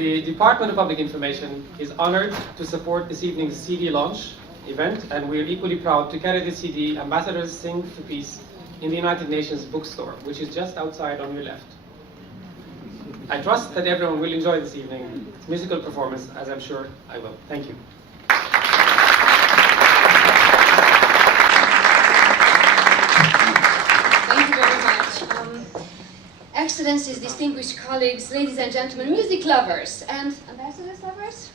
The Department of Public Information is honored to support this evening's CD launch event, and we are equally proud to carry the CD Ambassadors Sing for Peace in the United Nations bookstore, which is just outside on your left. I trust that everyone will enjoy this evening's musical performance, as I'm sure I will. Thank you. Thank you very much. Excellencies, distinguished colleagues, ladies and gentlemen, music lovers, and ambassadors lovers?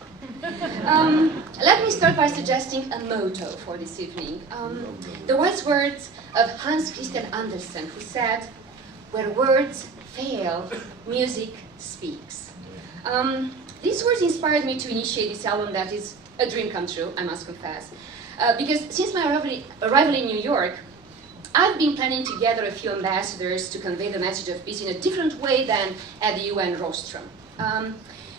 Let me start by suggesting a motto for this evening. The wise words of Hans Christian Andersen, who said, "Where words fail, music speaks." These words inspired me to initiate this album that is a dream come true, I must confess. Because since my arrival in New York, I've been planning to gather a few ambassadors to convey the message of peace in a different way than at the UN rostrum.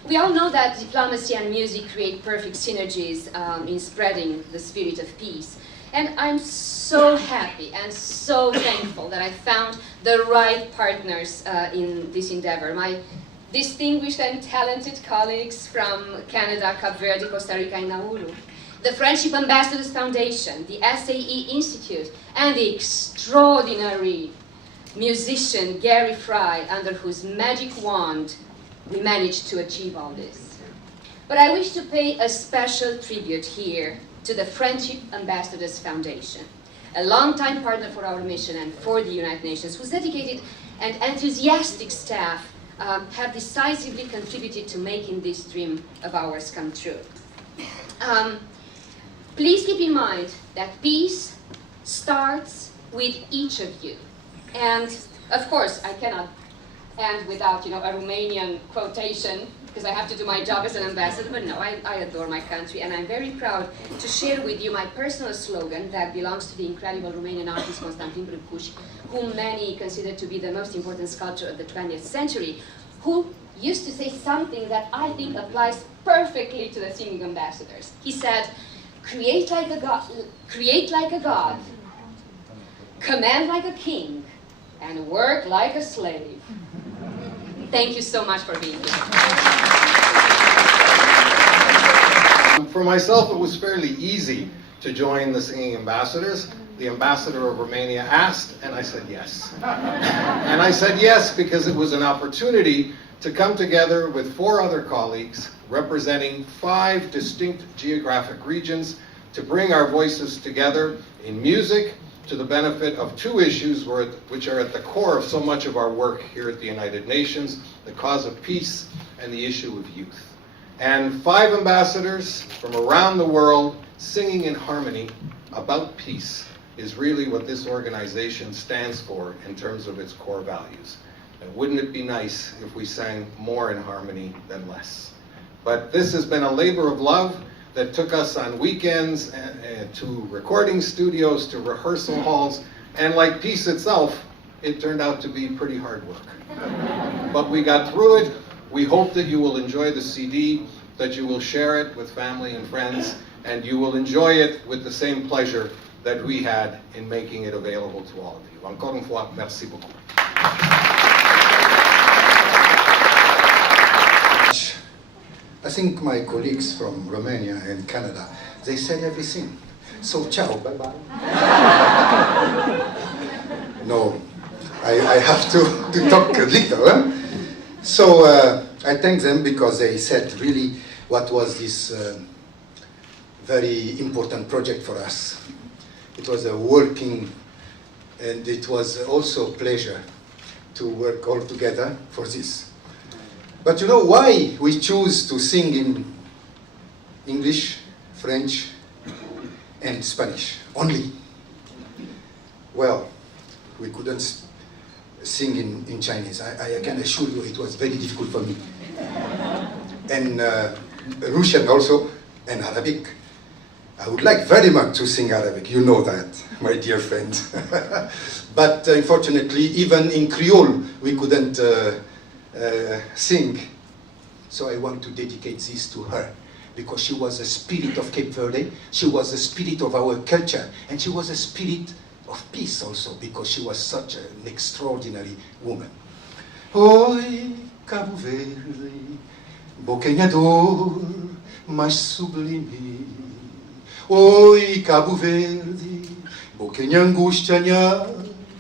We all know that diplomacy and music create perfect synergies in spreading the spirit of peace. And I'm so happy and so thankful that I found the right partners in this endeavor. My distinguished and talented colleagues from Canada, Cape Verde, Costa Rica, and Nauru, the Friendship Ambassadors Foundation, the SAE Institute, and the extraordinary musician Gary Fry, under whose magic wand we managed to achieve all this. But I wish to pay a special tribute here to the Friendship Ambassadors Foundation, a longtime partner for our mission and for the United Nations, whose dedicated and enthusiastic staff have decisively contributed to making this dream of ours come true. Please keep in mind that peace starts with each of you. And of course, I cannot end without, a Romanian quotation, because I have to do my job as an ambassador, but no, I adore my country, and I'm very proud to share with you my personal slogan that belongs to the incredible Romanian artist Constantin Brâncuș, whom many consider to be the most important sculptor of the 20th century, who used to say something that I think applies perfectly to the singing ambassadors. He said, create like a god, command like a king, and work like a slave. Thank you so much for being here. For myself, it was fairly easy to join the Singing Ambassadors. The ambassador of Romania asked, and I said yes. And I said yes because it was an opportunity to come together with 4 other colleagues representing 5 distinct geographic regions to bring our voices together in music to the benefit of 2 issues which are at the core of so much of our work here at the United Nations, the cause of peace and the issue of youth. And 5 ambassadors from around the world singing in harmony about peace is really what this organization stands for in terms of its core values. And wouldn't it be nice if we sang more in harmony than less? But this has been a labor of love that took us on weekends to recording studios, to rehearsal halls, and like peace itself, it turned out to be pretty hard work. But we got through it. We hope that you will enjoy the CD, that you will share it with family and friends, and you will enjoy it with the same pleasure that we had in making it available to all of you. Encore une fois, merci beaucoup. I think my colleagues from Romania and Canada, they said everything. So ciao, bye-bye. No, I have to talk a little. Huh? So I thank them because they said really what was this very important project for us. It was a working, and it was also a pleasure to work all together for this. But you know why we choose to sing in English, French, and Spanish only? Well, we couldn't sing in Chinese. I can assure you it was very difficult for me. And Russian also, and Arabic. I would like very much to sing Arabic, you know that, my dear friend. But unfortunately, even in Creole, we couldn't sing. So I want to dedicate this to her, because she was the spirit of Cape Verde, she was the spirit of our culture, and she was a spirit of peace also, because she was such an extraordinary woman. Oi, Cabo Verde, boqueador mais sublime. Oi, Cabo Verde, boquinha angústia, minha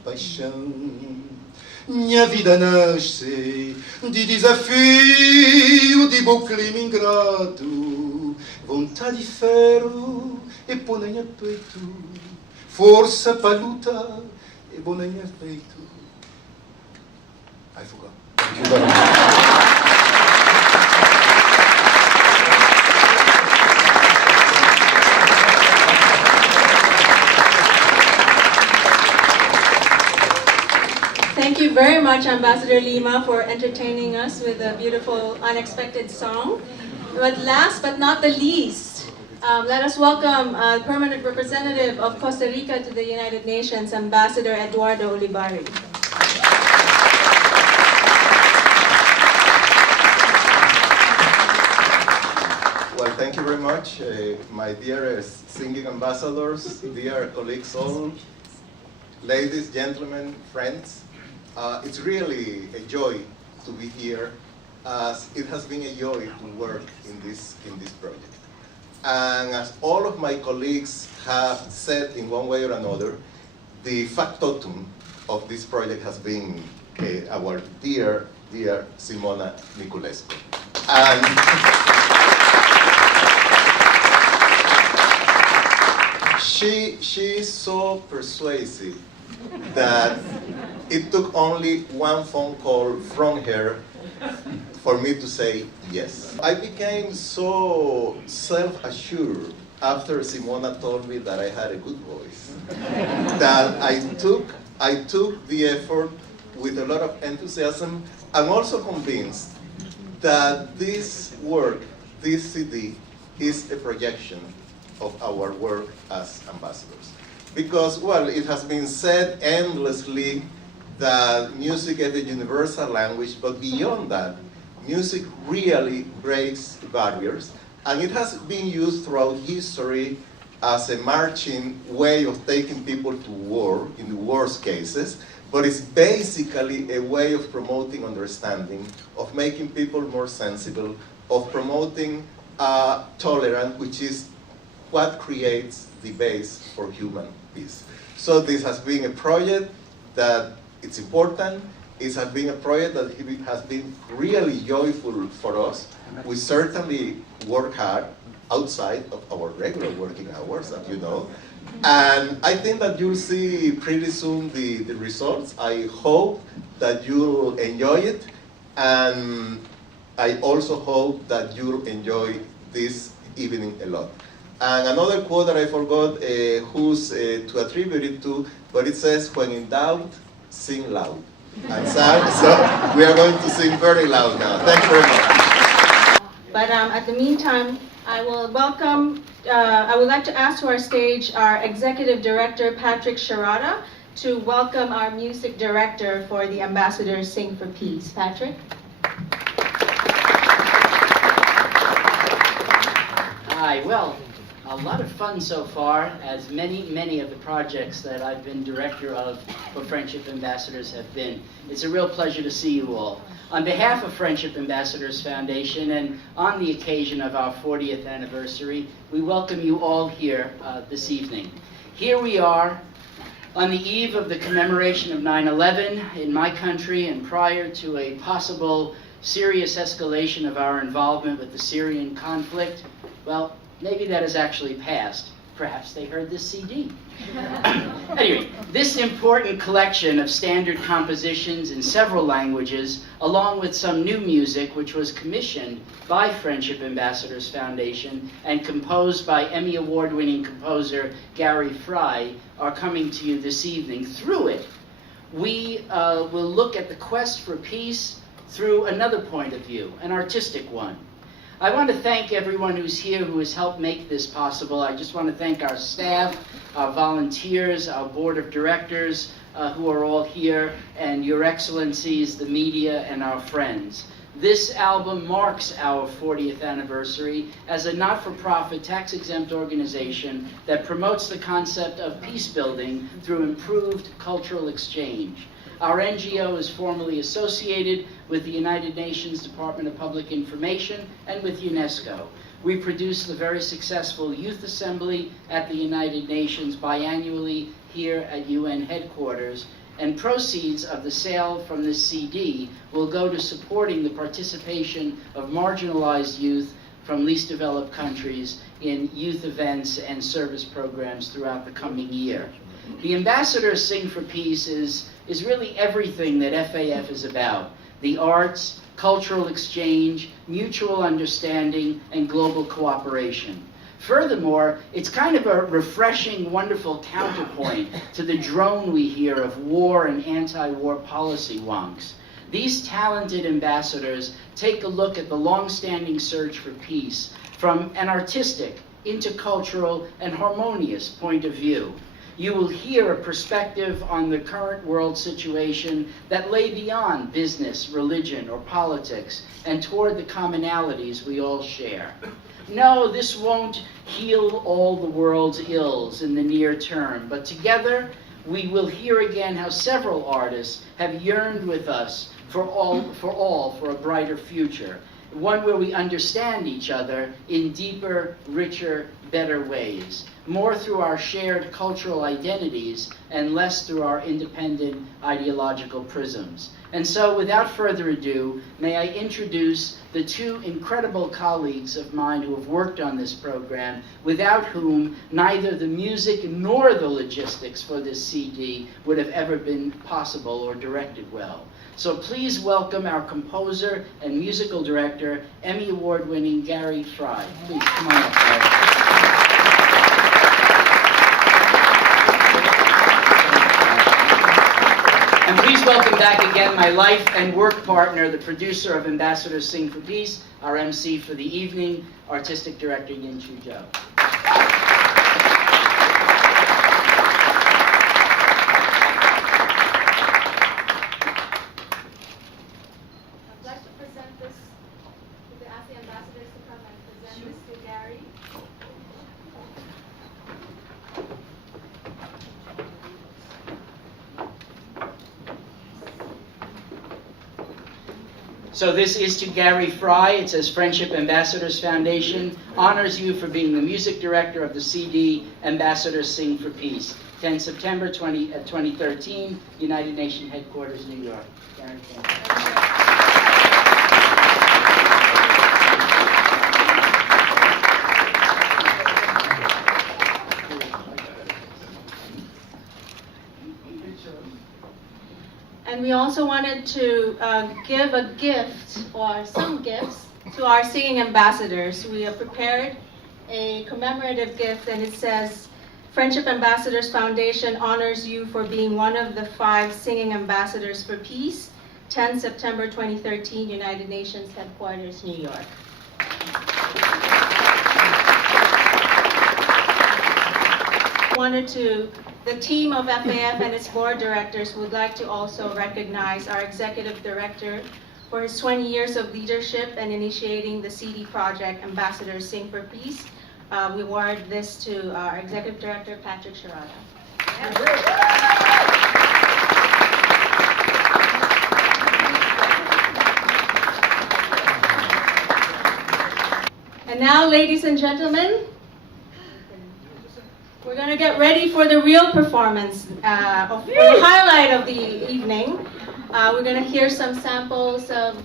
paixão. Minha vida nasce de desafio, de bom clima ingrato, vontade de ferro e ponenha peito, força para lutar e bonenha peito. I forgot. Thank you very much. Thank you very much, Ambassador Lima, for entertaining us with a beautiful, unexpected song. But last but not the least, let us welcome Permanent Representative of Costa Rica to the United Nations, Ambassador Eduardo Ulibarri. Well, thank you very much, my dear singing ambassadors, dear colleagues all, ladies, gentlemen, friends. It's really a joy to be here, as it has been a joy to work in this project. And as all of my colleagues have said in one way or another, the factotum of this project has been our dear Simona Niculescu. And she is so persuasive that it took only one phone call from her for me to say yes. I became so self-assured after Simona told me that I had a good voice that I took the effort with a lot of enthusiasm. I'm also convinced that this work, this CD, is a projection of our work as ambassadors. Because, well, it has been said endlessly that music is a universal language, but beyond that, music really breaks barriers, and it has been used throughout history as a marching way of taking people to war, in the worst cases, but it's basically a way of promoting understanding, of making people more sensible, of promoting tolerance, which is what creates the base for human peace. So this has been a project that it's important. It has been a project that has been really joyful for us. We certainly work hard outside of our regular working hours, as you know. And I think that you'll see pretty soon the results. I hope that you'll enjoy it. And I also hope that you'll enjoy this evening a lot. And another quote that I forgot who's to attribute it to, but it says, when in doubt, sing loud. And so we are going to sing very loud now. Thank you very much. But at the meantime, I will welcome, I would like to ask to our stage our Executive Director, Patrick Sharada, to welcome our Music Director for the Ambassadors Sing for Peace. Patrick? Hi, well, a lot of fun so far, as many of the projects that I've been director of for Friendship Ambassadors have been. It's a real pleasure to see you all. On behalf of Friendship Ambassadors Foundation and on the occasion of our 40th anniversary, we welcome you all here this evening. Here we are on the eve of the commemoration of 9/11 in my country and prior to a possible serious escalation of our involvement with the Syrian conflict. Well, maybe that has actually passed. Perhaps they heard this CD. Anyway, this important collection of standard compositions in several languages, along with some new music which was commissioned by Friendship Ambassadors Foundation and composed by Emmy Award-winning composer Gary Fry, are coming to you this evening. Through it, we will look at the quest for peace through another point of view, an artistic one. I want to thank everyone who's here who has helped make this possible. I just want to thank our staff, our volunteers, our board of directors who are all here, and your excellencies, the media, and our friends. This album marks our 40th anniversary as a not-for-profit, tax-exempt organization that promotes the concept of peace building through improved cultural exchange. Our NGO is formally associated with the United Nations Department of Public Information and with UNESCO. We produce the very successful Youth Assembly at the United Nations biannually here at UN headquarters, and proceeds of the sale from this CD will go to supporting the participation of marginalized youth from least developed countries in youth events and service programs throughout the coming year. The Ambassadors Sing for Peace is really everything that FAF is about: the arts, cultural exchange, mutual understanding, and global cooperation. Furthermore, it's kind of a refreshing, wonderful counterpoint to the drone we hear of war and anti-war policy wonks. These talented ambassadors take a look at the long-standing search for peace from an artistic, intercultural, and harmonious point of view. You will hear a perspective on the current world situation that lay beyond business, religion, or politics, and toward the commonalities we all share. No, this won't heal all the world's ills in the near term, but together we will hear again how several artists have yearned with us for a brighter future, one where we understand each other in deeper, richer, better ways, more through our shared cultural identities and less through our independent ideological prisms. And so, without further ado, may I introduce the two incredible colleagues of mine who have worked on this program, without whom neither the music nor the logistics for this CD would have ever been possible or directed well. So please welcome our composer and musical director, Emmy Award-winning Gary Fry. Please come on up, Gary. And please welcome back again my life and work partner, the producer of Ambassadors Sing for Peace, our MC for the evening, artistic director Yin Chu Jo. I'd like to present this to ask the ambassadors to come and present this to Gary. So this is to Gary Fry. It says Friendship Ambassadors Foundation honors you for being the music director of the CD Ambassadors Sing for Peace. 10 September 2013, United Nations Headquarters, New York. Gary, thank you. And we also wanted to give a gift, or some gifts, to our singing ambassadors. We have prepared a commemorative gift, and it says, Friendship Ambassadors Foundation honors you for being one of the 5 singing ambassadors for peace. 10 September 2013, United Nations Headquarters, New York. The team of FAF and its board directors would like to also recognize our executive director for his 20 years of leadership and initiating the CD project, Ambassadors Sing for Peace. We award this to our executive director, Patrick Sharada. And now, ladies and gentlemen, we're going to get ready for the real performance, for the highlight of the evening. We're going to hear some samples of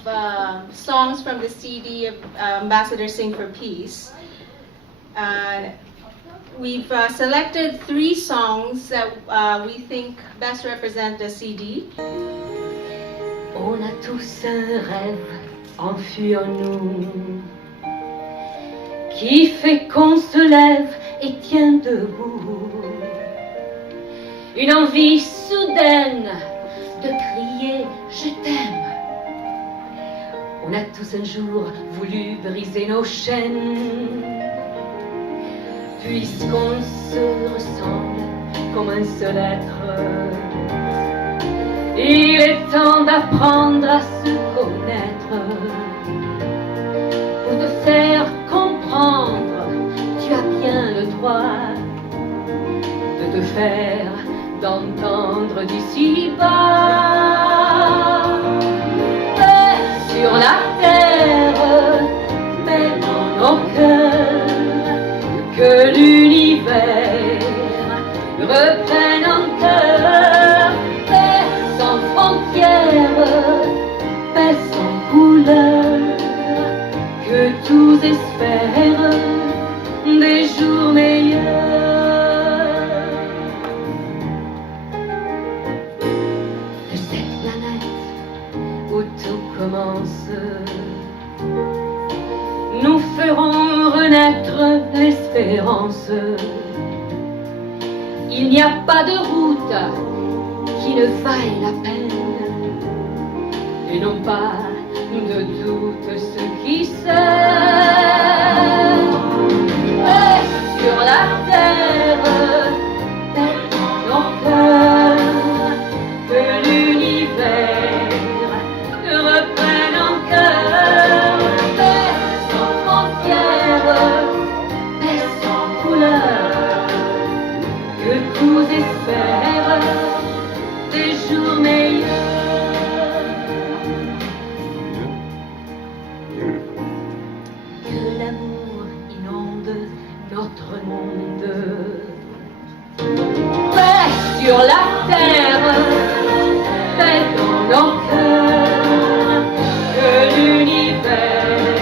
songs from the CD of Ambassadors Sing for Peace. We've selected 3 songs that we think best represent the CD. On a tous un rêve enfui en nous qui fait qu'on se lève et tient debout. Une envie soudaine de crier « Je t'aime ». On a tous un jour voulu briser nos chaînes, puisqu'on se ressemble comme un seul être. Il est temps d'apprendre à se connaître pour te faire comprendre. Tu as bien le droit de te faire d'entendre d'ici bas. tous espèrent des jours meilleurs. De cette planète où tout commence, nous ferons renaître l'espérance. Il n'y a pas de route qui ne vaille la peine, et non pas de doute ce qui sert. Et sur la terre, dans nos cœurs, que l'univers reprenne en cœur. Paix sans frontières, paix sans couleur, que tous espèrent des jours meilleurs. Que l'amour inonde notre monde. Paix sur la terre, paix dans nos cœurs, que l'univers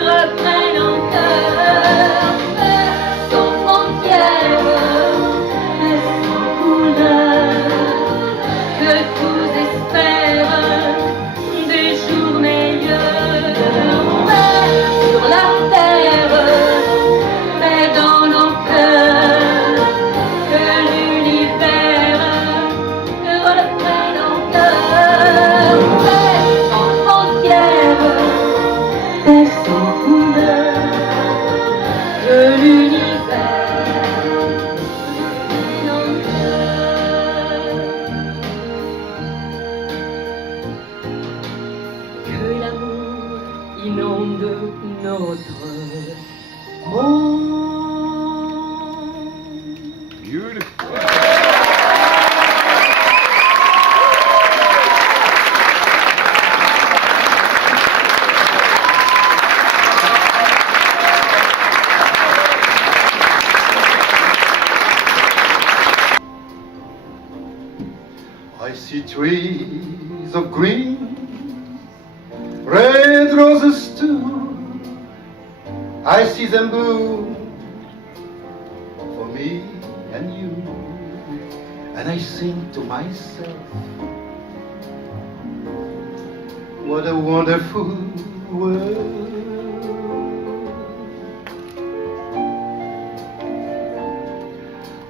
reprenne en cœur. Paix sans frontières, paix sans couleur, que tous espèrent des jours meilleurs. Paix sur la terre, paix dans nos cœurs, que l'univers reprenne en cœur. Paix sans frontières, paix sans couleur, que l'univers reprenne en cœur. Que l'amour inonde notre monde. I see trees of green, red roses too. I see them bloom for me and you. And I think to myself, what a wonderful world.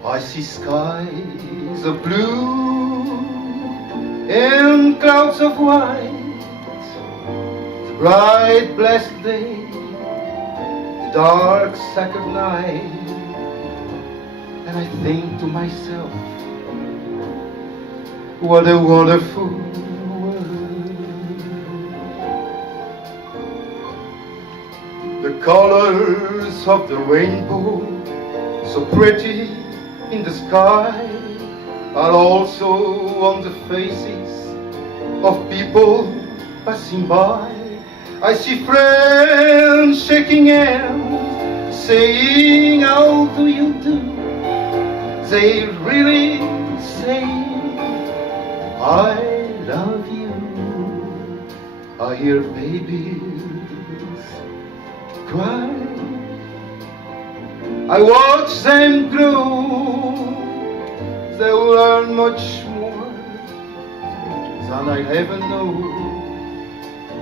I see skies of blue and clouds of white, the bright blessed day, the dark sacred night. And I think to myself, what a wonderful world. The colors of the rainbow, so pretty in the sky, are also on the faces of people passing by. I see friends shaking hands, saying, how do you do? They really say, I love you. I hear babies cry. I watch them grow. They will learn much more than I'll ever know.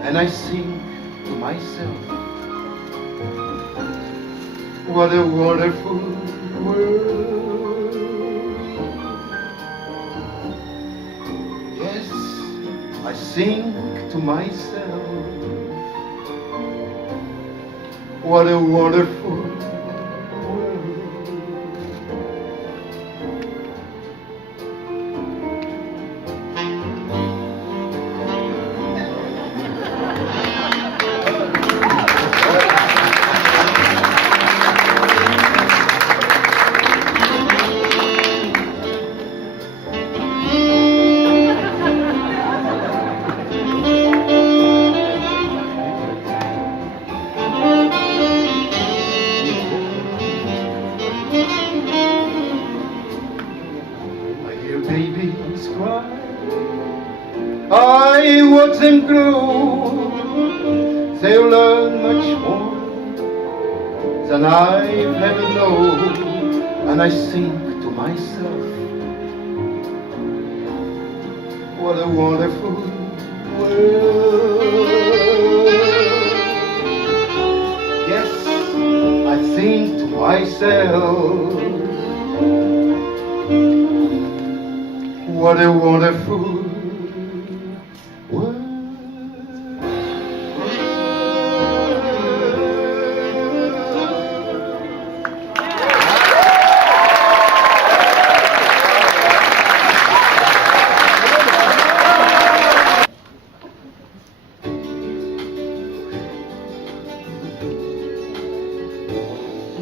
And I think to myself, what a wonderful world. Yes, I think to myself, what a wonderful world. Babies cry, I watch them grow. They'll learn much more than I've ever known. And I think to myself, what a wonderful world. Yes, I think to myself, what a wonderful world.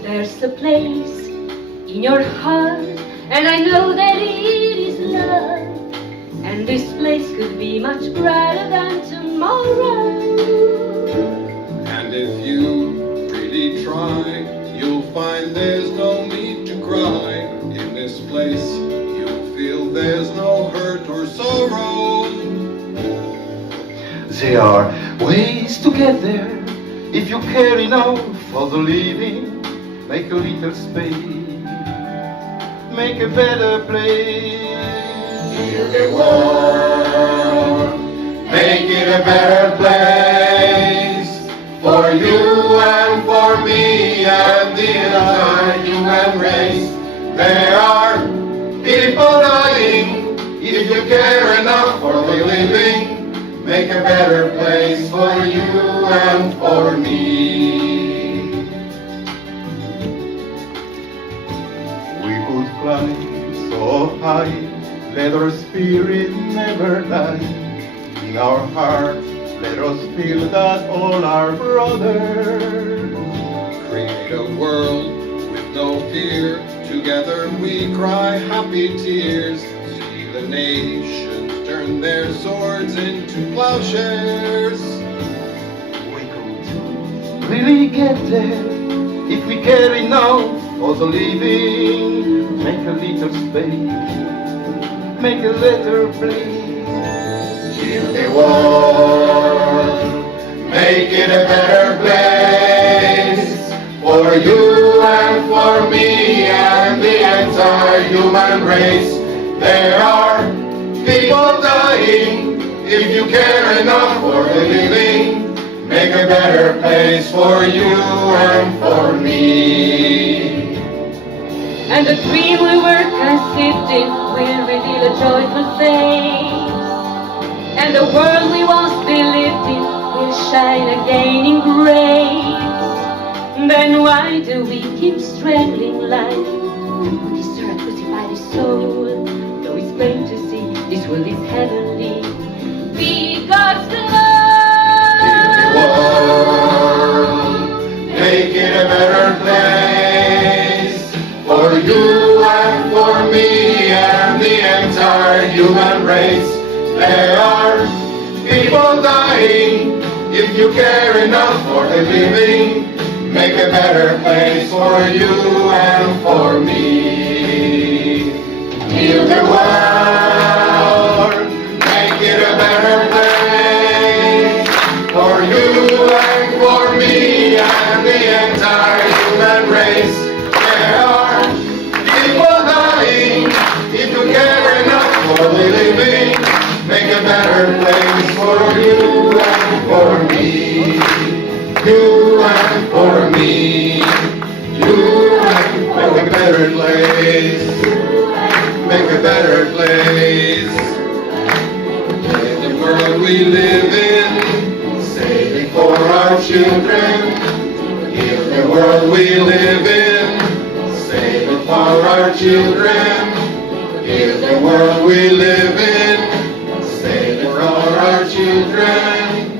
There's a place in your heart, and I know that it is love. And this place could be much brighter than tomorrow. And if you really try, you'll find there's no need to cry. In this place, you'll feel there's no hurt or sorrow. There are ways to get there if you care enough for the living. Make a little space, make a better place. Heal the world, make it a better place for you and for me and the entire human race. There are people dying. If you care enough for the living, make a better place for you and for me. We could fly so high, let our spirit never die. In our hearts, let us feel that all are brothers. Create a world with no fear. Together we cry happy tears. See the nations turn their swords into plowshares. We could really get there if we care enough for the living. Make a little space, make a better place. Heal the world, make it a better place for you and for me and the entire human race. There are people dying. If you care enough for the living, make a better place for you and for me. And the dream we work as if it will reveal a joyful face. And the world we once believed in will shine again in grace. Then why do we keep strangling life? Who desire crucify the soul? Though it's plain to see this world is heavenly. Be God's love. World, make it a better place for you and for me and the entire human race. There are people dying. If you care enough for the living, make a better place for you and for me. Heal the world, make it a better place for you and for me and the entire human race. There are people dying. If you care enough for the living, make a better place for you and for me. You and for me. You and make a better place. Make a better place. In the world we live in, save it for our children. In the world we live in, save it for our children. In the world we live in, save it for our children.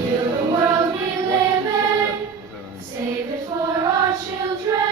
Heal the world we live in, save it for our children.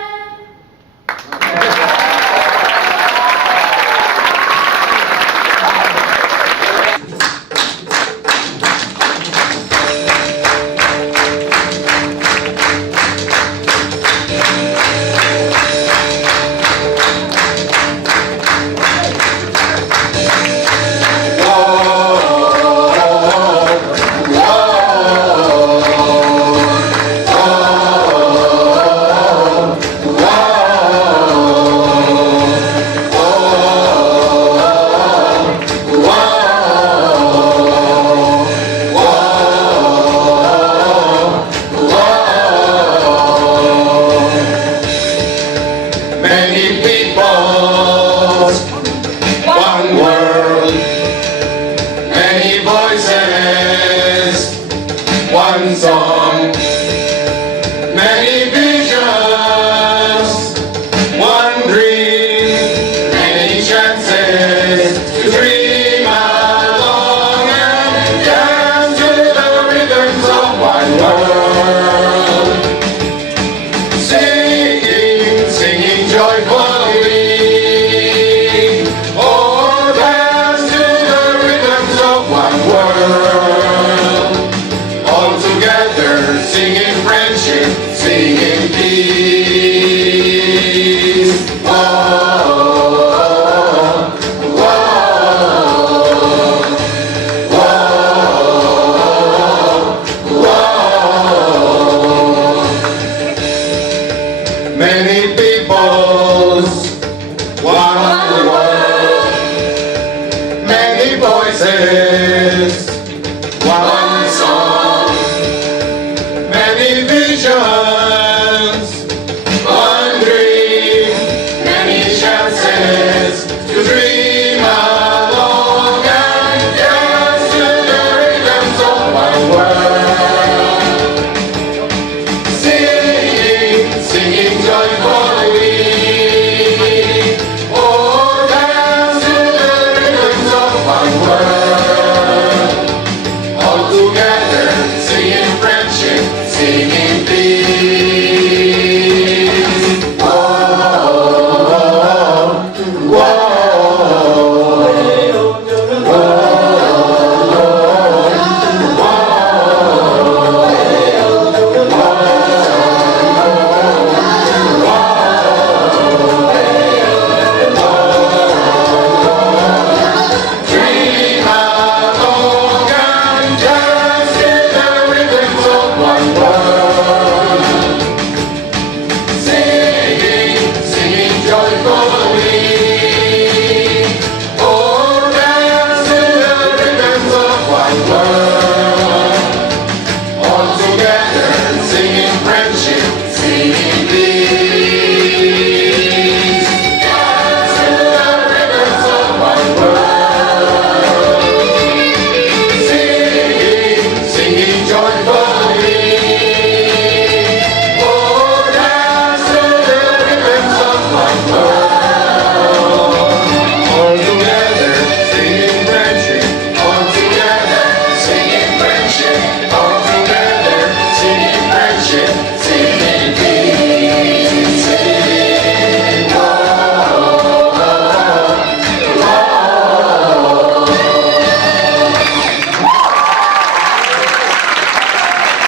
raise your hands. One dream, many chances to dream along and dance to the rhythms of one world. Singing, singing joyfully. Oh, dance to the rhythms of one world. All together, singing friendship, singing peace. Whoa, dream along and dance to the rhythms of one world. Singing, singing joyfully. Oh, dance to the rhythms of one world. All together, singing friendship,